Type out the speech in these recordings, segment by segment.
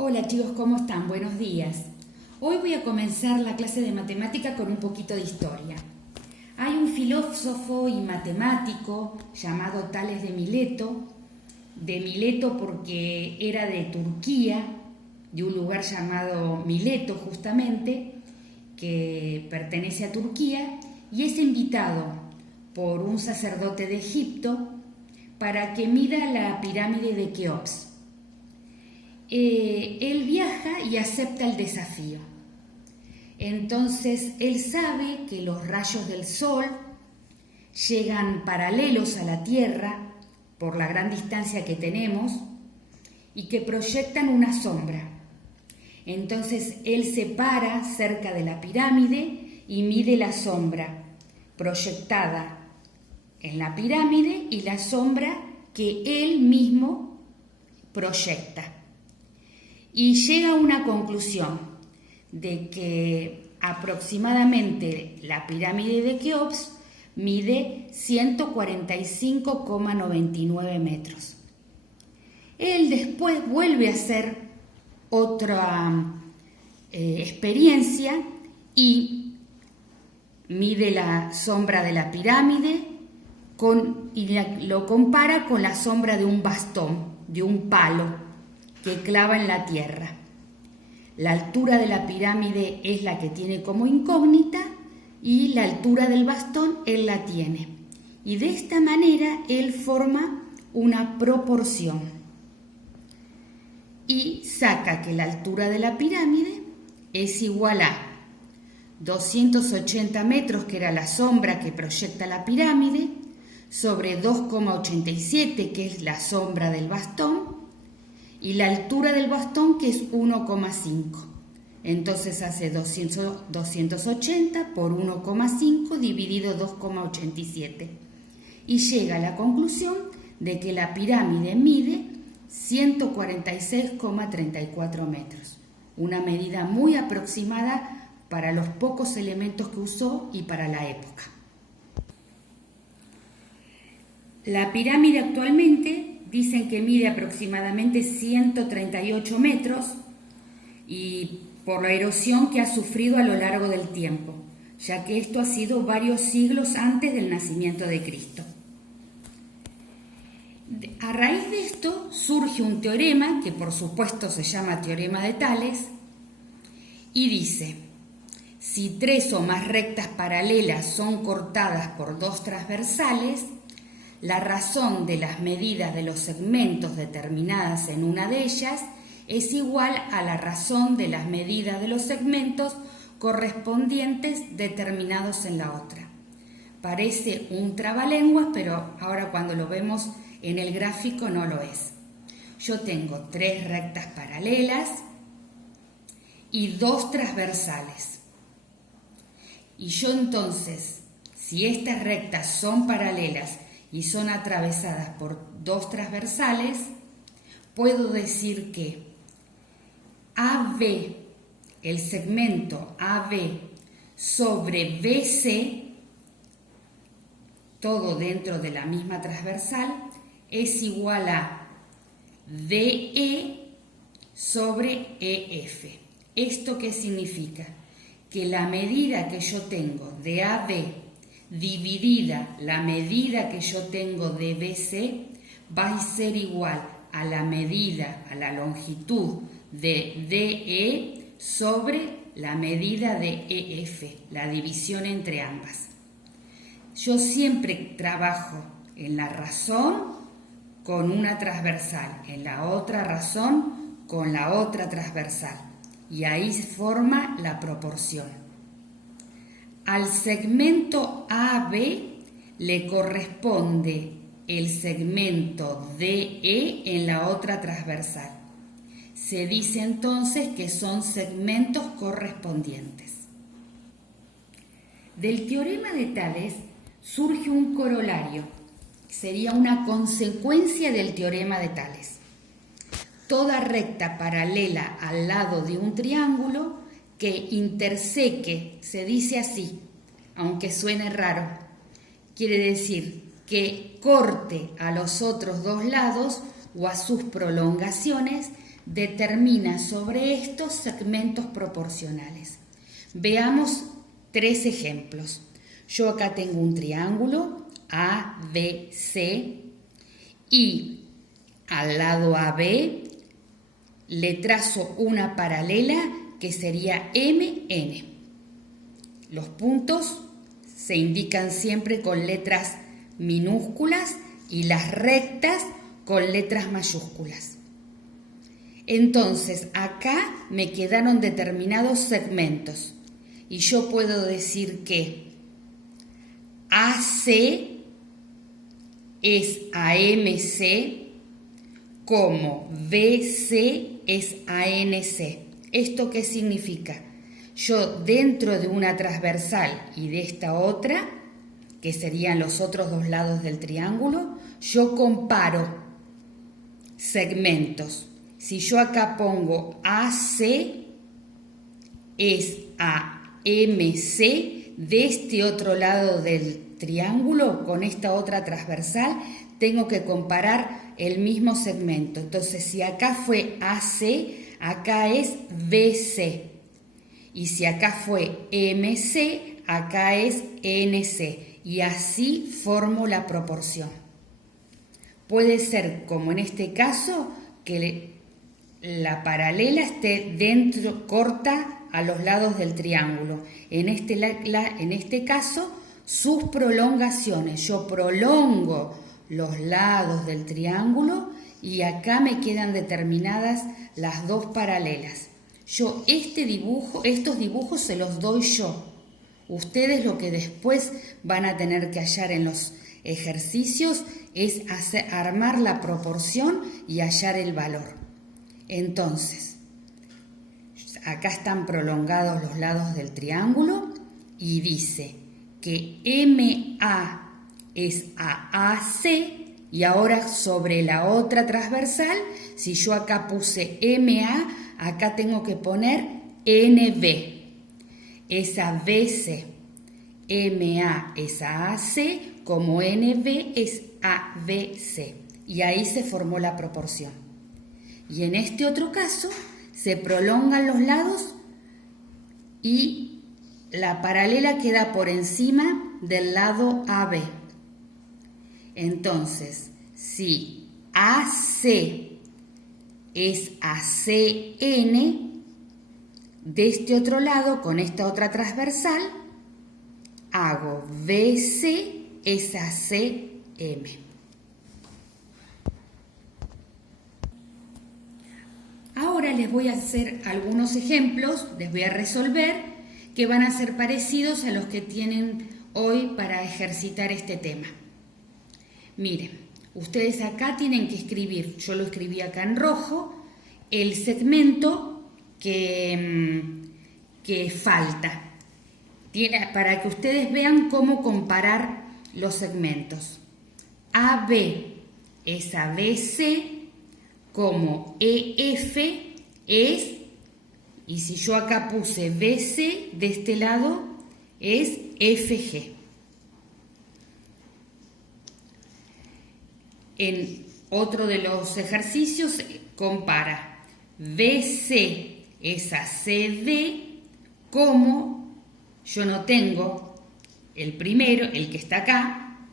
Hola chicos, ¿cómo están? Buenos días. Hoy voy a comenzar la clase de matemática con un poquito de historia. Hay un filósofo y matemático llamado Tales de Mileto porque era de Turquía, de un lugar llamado Mileto justamente, que pertenece a Turquía, y es invitado por un sacerdote de Egipto para que mida la pirámide de Keops. Él viaja y acepta el desafío. Entonces él sabe que los rayos del sol llegan paralelos a la Tierra por la gran distancia que tenemos y que proyectan una sombra. Entonces él se para cerca de la pirámide y mide la sombra proyectada en la pirámide y la sombra que él mismo proyecta. Y llega a una conclusión de que aproximadamente la pirámide de Keops mide 145,99 metros. Él después vuelve a hacer otra experiencia y mide la sombra de la pirámide y lo compara con la sombra de un bastón, de un palo que clava en la tierra. La altura de la pirámide es la que tiene como incógnita y la altura del bastón él la tiene. Y de esta manera él forma una proporción y saca que la altura de la pirámide es igual a 280 metros, que era la sombra que proyecta la pirámide, sobre 2,87, que es la sombra del bastón, y la altura del bastón, que es 1,5. Entonces hace 280 por 1,5 dividido 2,87. Y llega a la conclusión de que la pirámide mide 146,34 metros. Una medida muy aproximada para los pocos elementos que usó y para la época. La pirámide actualmente dicen que mide aproximadamente 138 metros y por la erosión que ha sufrido a lo largo del tiempo, ya que esto ha sido varios siglos antes del nacimiento de Cristo. A raíz de esto surge un teorema, que por supuesto se llama Teorema de Tales, y dice: si tres o más rectas paralelas son cortadas por dos transversales, la razón de las medidas de los segmentos determinadas en una de ellas es igual a la razón de las medidas de los segmentos correspondientes determinados en la otra. Parece un trabalenguas, pero ahora cuando lo vemos en el gráfico no lo es. Yo tengo tres rectas paralelas y dos transversales. Y yo entonces, si estas rectas son paralelas y son atravesadas por dos transversales, puedo decir que AB, el segmento AB sobre BC, todo dentro de la misma transversal, es igual a DE sobre EF. ¿Esto qué significa? Que la medida que yo tengo de AB dividida la medida que yo tengo de BC va a ser igual a la medida, a la longitud de DE sobre la medida de EF, la división entre ambas. Yo siempre trabajo en la razón con una transversal, en la otra razón con la otra transversal, y ahí se forma la proporción. Al segmento AB le corresponde el segmento DE en la otra transversal. Se dice entonces que son segmentos correspondientes. Del teorema de Tales surge un corolario, sería una consecuencia del teorema de Tales. Toda recta paralela al lado de un triángulo que interseque, se dice así, aunque suene raro, quiere decir que corte a los otros dos lados o a sus prolongaciones determina sobre estos segmentos proporcionales. Veamos 3 ejemplos. Yo acá tengo un triángulo ABC y al lado AB le trazo una paralela que sería MN. Los puntos se indican siempre con letras minúsculas y las rectas con letras mayúsculas. Entonces, acá me quedaron determinados segmentos y yo puedo decir que AC es AMC como BC es ANC. ¿Esto qué significa? Yo dentro de una transversal y de esta otra, que serían los otros 2 lados del triángulo, yo comparo segmentos. Si yo acá pongo AC es AMC, de este otro lado del triángulo con esta otra transversal tengo que comparar el mismo segmento. Entonces, si acá fue AC, acá es BC. Y si acá fue MC, acá es NC. Y así formo la proporción. Puede ser, como en este caso, que la paralela esté dentro, corta a los lados del triángulo. En este caso, sus prolongaciones. Yo prolongo los lados del triángulo y acá me quedan determinadas las 2 paralelas. Yo estos dibujos se los doy yo. Ustedes lo que después van a tener que hallar en los ejercicios es armar la proporción y hallar el valor. Entonces, acá están prolongados los lados del triángulo y dice que MA es AAC y ahora sobre la otra transversal, si yo acá puse MA, acá tengo que poner NB. Esa BC, MA es AAC, como NB es ABC. Y ahí se formó la proporción. Y en este otro caso, se prolongan los lados y la paralela queda por encima del lado AB. Entonces, si AC es ACN, de este otro lado, con esta otra transversal, hago BC es ACM. Ahora les voy a hacer algunos ejemplos, les voy a resolver, que van a ser parecidos a los que tienen hoy para ejercitar este tema. Miren, ustedes acá tienen que escribir, yo lo escribí acá en rojo, el segmento que falta, para que ustedes vean cómo comparar los segmentos. AB es ABC, como EF es, y si yo acá puse BC, de este lado es FG. En otro de los ejercicios compara BC es ACD, como yo no tengo el primero, el que está acá,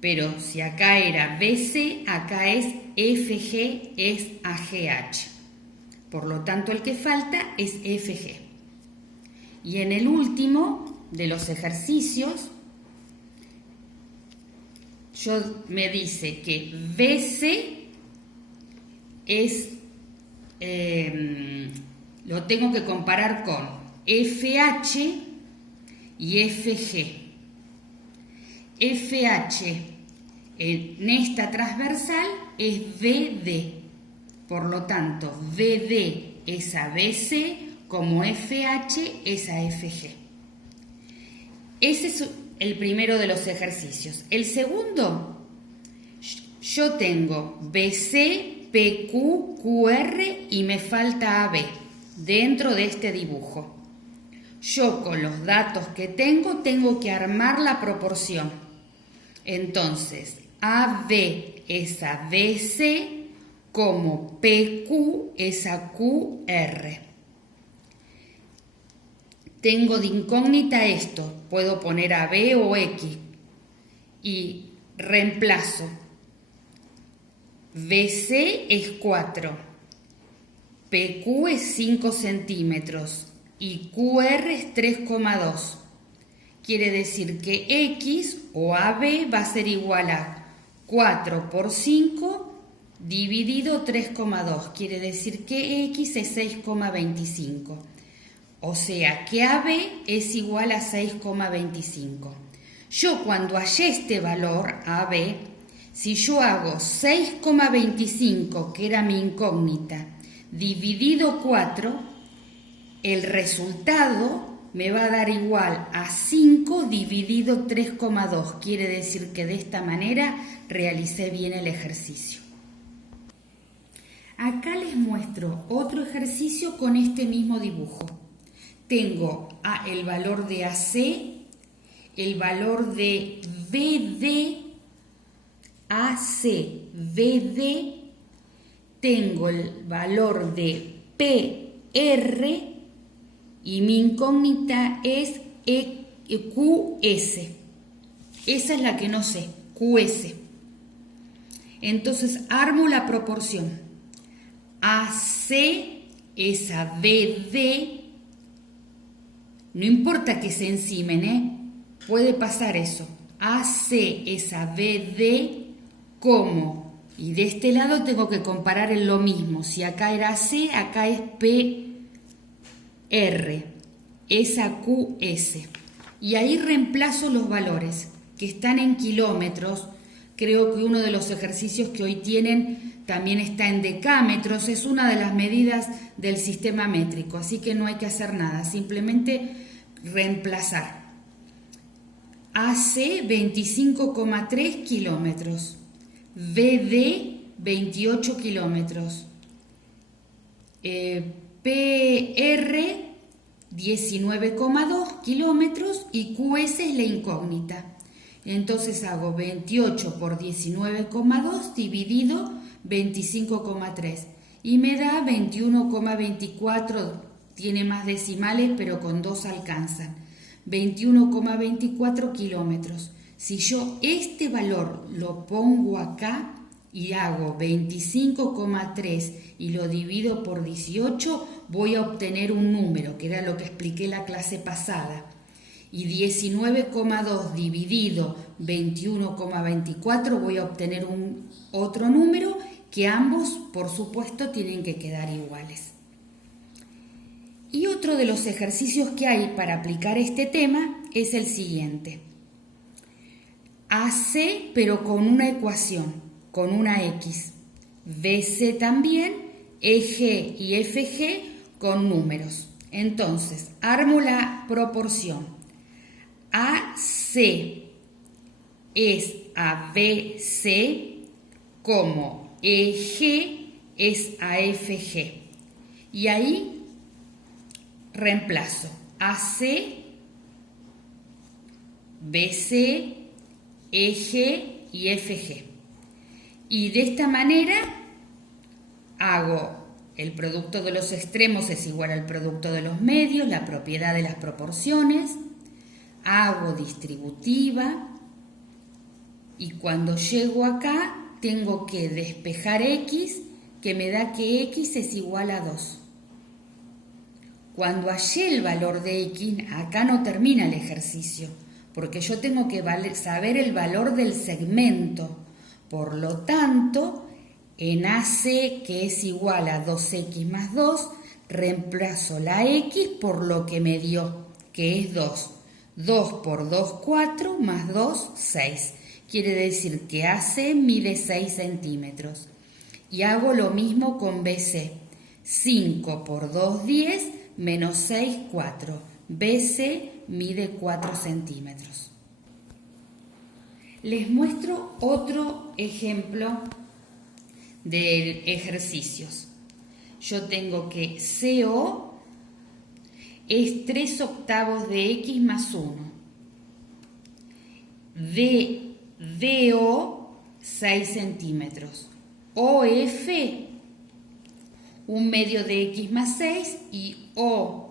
pero si acá era BC, acá es FG, es AGH. Por lo tanto, el que falta es FG. Y en el último de los ejercicios, me dice que BC es, lo tengo que comparar con FH y FG. FH en esta transversal es BD. Por lo tanto, BD es a BC como FH es a FG. Ese es el primero de los ejercicios. El segundo, yo tengo BC, PQ, QR y me falta AB dentro de este dibujo. Yo con los datos que tengo que armar la proporción. Entonces, AB es a BC como PQ es a QR. Tengo de incógnita esto, puedo poner a B o X y reemplazo. BC es 4, PQ es 5 centímetros y QR es 3,2. Quiere decir que X o AB va a ser igual a 4 por 5 dividido 3,2. Quiere decir que X es 6,25. O sea que AB es igual a 6,25. Yo cuando hallé este valor AB, si yo hago 6,25, que era mi incógnita, dividido 4, el resultado me va a dar igual a 5 dividido 3,2. Quiere decir que de esta manera realicé bien el ejercicio. Acá les muestro otro ejercicio con este mismo dibujo. Tengo el valor de AC, el valor de BD, AC, BD, tengo el valor de PR y mi incógnita es QS. Esa es la que no sé, QS. Entonces armo la proporción. AC es a BD. No importa que se encimen, puede pasar eso. AC es a BD como, y de este lado tengo que comparar en lo mismo. Si acá era AC, acá es PR, es a QS. Y ahí reemplazo los valores que están en kilómetros. Creo que uno de los ejercicios que hoy tienen también está en decámetros. Es una de las medidas del sistema métrico, así que no hay que hacer nada, simplemente reemplazar. AC 25,3 kilómetros, BD 28 kilómetros, PR 19,2 kilómetros y QS es la incógnita. Entonces hago 28 por 19,2 dividido 25,3 y me da 21,24. Tiene más decimales, pero con 2 alcanzan. 21,24 kilómetros. Si yo este valor lo pongo acá y hago 25,3 y lo divido por 18, voy a obtener un número, que era lo que expliqué la clase pasada. Y 19,2 dividido 21,24 voy a obtener otro número que ambos, por supuesto, tienen que quedar iguales. Y otro de los ejercicios que hay para aplicar este tema es el siguiente. AC, pero con una ecuación, con una X. BC también, EG y FG con números. Entonces, armo la proporción. AC es a BC como EG es a FG. Y ahí reemplazo AC, BC, EG y FG. Y de esta manera hago el producto de los extremos es igual al producto de los medios, la propiedad de las proporciones, hago distributiva y cuando llego acá tengo que despejar X, que me da que X es igual a 2. Cuando hallé el valor de X, acá no termina el ejercicio, porque yo tengo que saber el valor del segmento. Por lo tanto, en AC, que es igual a 2X más 2, reemplazo la X por lo que me dio, que es 2. 2 por 2, 4, más 2, 6. Quiere decir que AC mide 6 centímetros. Y hago lo mismo con BC. 5 por 2, 10, menos 6, 4. BC mide 4 centímetros. Les muestro otro ejemplo de ejercicios. Yo tengo que CO es 3 octavos de X más 1. DO 6 centímetros. OF 1 medio de X más 6 y OC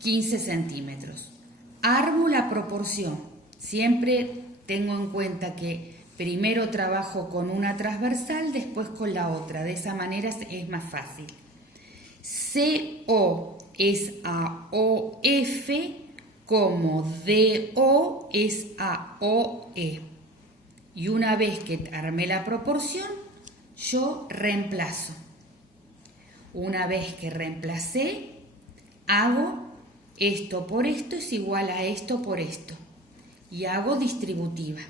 15 centímetros. Armo la proporción. Siempre tengo en cuenta que primero trabajo con una transversal, después con la otra. De esa manera es más fácil. CO es a OF como DO es a OE. Y una vez que armé la proporción, yo reemplazo. Una vez que reemplacé, hago esto por esto es igual a esto por esto. Y hago distributiva.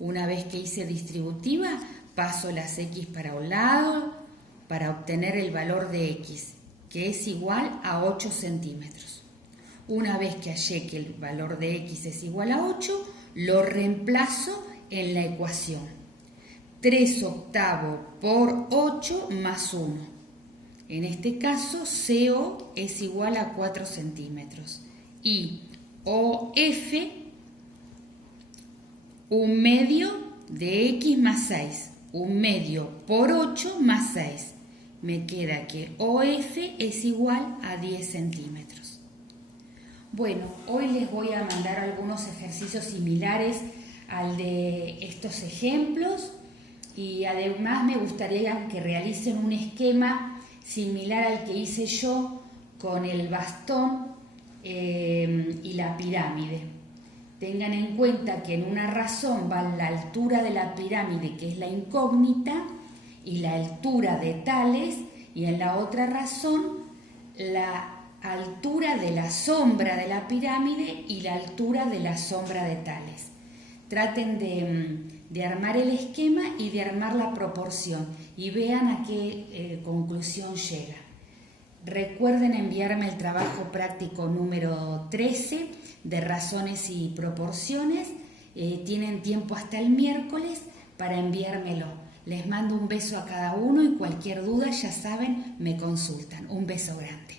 Una vez que hice distributiva, paso las X para un lado para obtener el valor de X, que es igual a 8 centímetros. Una vez que hallé que el valor de X es igual a 8, lo reemplazo en la ecuación. 3/8 por 8 más 1. En este caso, CO es igual a 4 centímetros. Y OF, 1 medio de X más 6. 1 medio por 8 más 6. Me queda que OF es igual a 10 centímetros. Bueno, hoy les voy a mandar algunos ejercicios similares al de estos ejemplos y además me gustaría que realicen un esquema similar al que hice yo con el bastón y la pirámide. Tengan en cuenta que en una razón va la altura de la pirámide, que es la incógnita, y la altura de Tales, y en la otra razón la altura de la sombra de la pirámide y la altura de la sombra de Tales. Traten de armar el esquema y de armar la proporción y vean a qué conclusión llega. Recuerden enviarme el trabajo práctico número 13 de razones y proporciones. Tienen tiempo hasta el miércoles para enviármelo. Les mando un beso a cada uno y cualquier duda, ya saben, me consultan. Un beso grande.